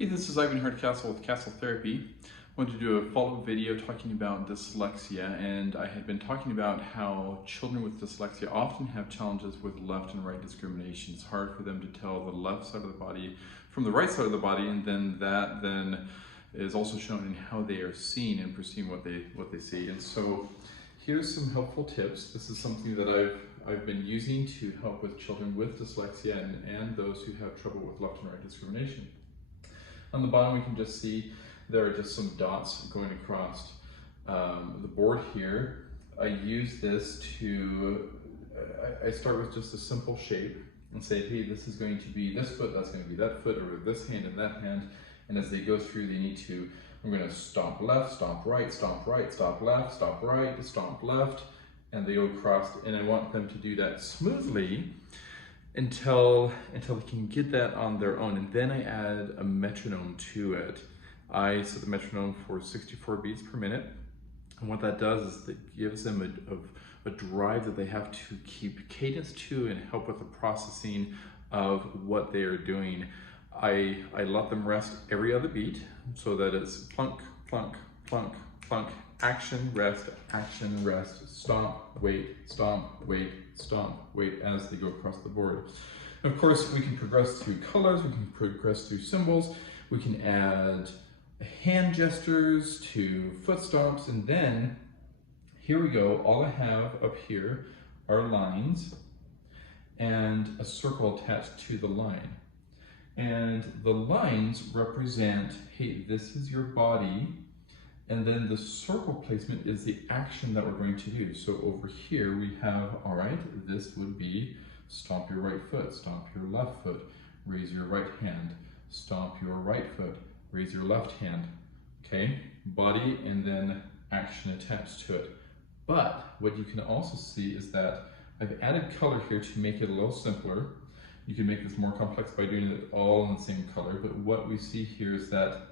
Hey, this is Ivan Hardcastle with Castle Therapy. I wanted to do a follow-up video talking about dyslexia, and I had been talking about how children with dyslexia often have challenges with left and right discrimination. It's hard for them to tell the left side of the body from the right side of the body, and then that is also shown in how they are seeing and perceiving what they see. And so here's some helpful tips. This is something that I've been using to help with children with dyslexia and those who have trouble with left and right discrimination. On the bottom, we can just see there are just some dots going across the board here. I use this I start with just a simple shape and say, hey, this is going to be this foot, that's going to be that foot, or this hand and that hand. And as they go through, I'm going to stomp left, stomp right, stomp right, stomp left, stomp right, stomp left, and they go across. And I want them to do that smoothly until they can get that on their own. And then I add a metronome to it. I set the metronome for 64 beats per minute. And what that does is it gives them a drive that they have to keep cadence to and help with the processing of what they are doing. I let them rest every other beat so that it's plunk, plunk, plunk, plunk, action, rest, stomp, wait, as they go across the board. And of course, we can progress through colors, we can progress through symbols, we can add hand gestures to foot stomps, and then here we go. All I have up here are lines and a circle attached to the line. And the lines represent, hey, this is your body, and then the circle placement is the action that we're going to do. So over here we have, all right, this would be stomp your right foot, stomp your left foot, raise your right hand, stomp your right foot, raise your left hand, okay? Body and then action attached to it. But what you can also see is that I've added color here to make it a little simpler. You can make this more complex by doing it all in the same color, but what we see here is that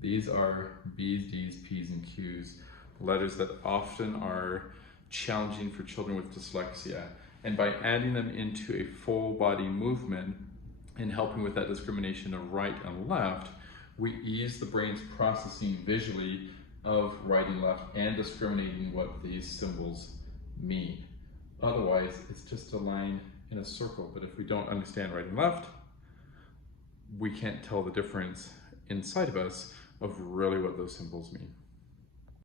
these are B's, D's, P's, and Q's, letters that often are challenging for children with dyslexia. And by adding them into a full body movement and helping with that discrimination of right and left, we ease the brain's processing visually of right and left and discriminating what these symbols mean. Otherwise, it's just a line in a circle, but if we don't understand right and left, we can't tell the difference inside of us of really what those symbols mean.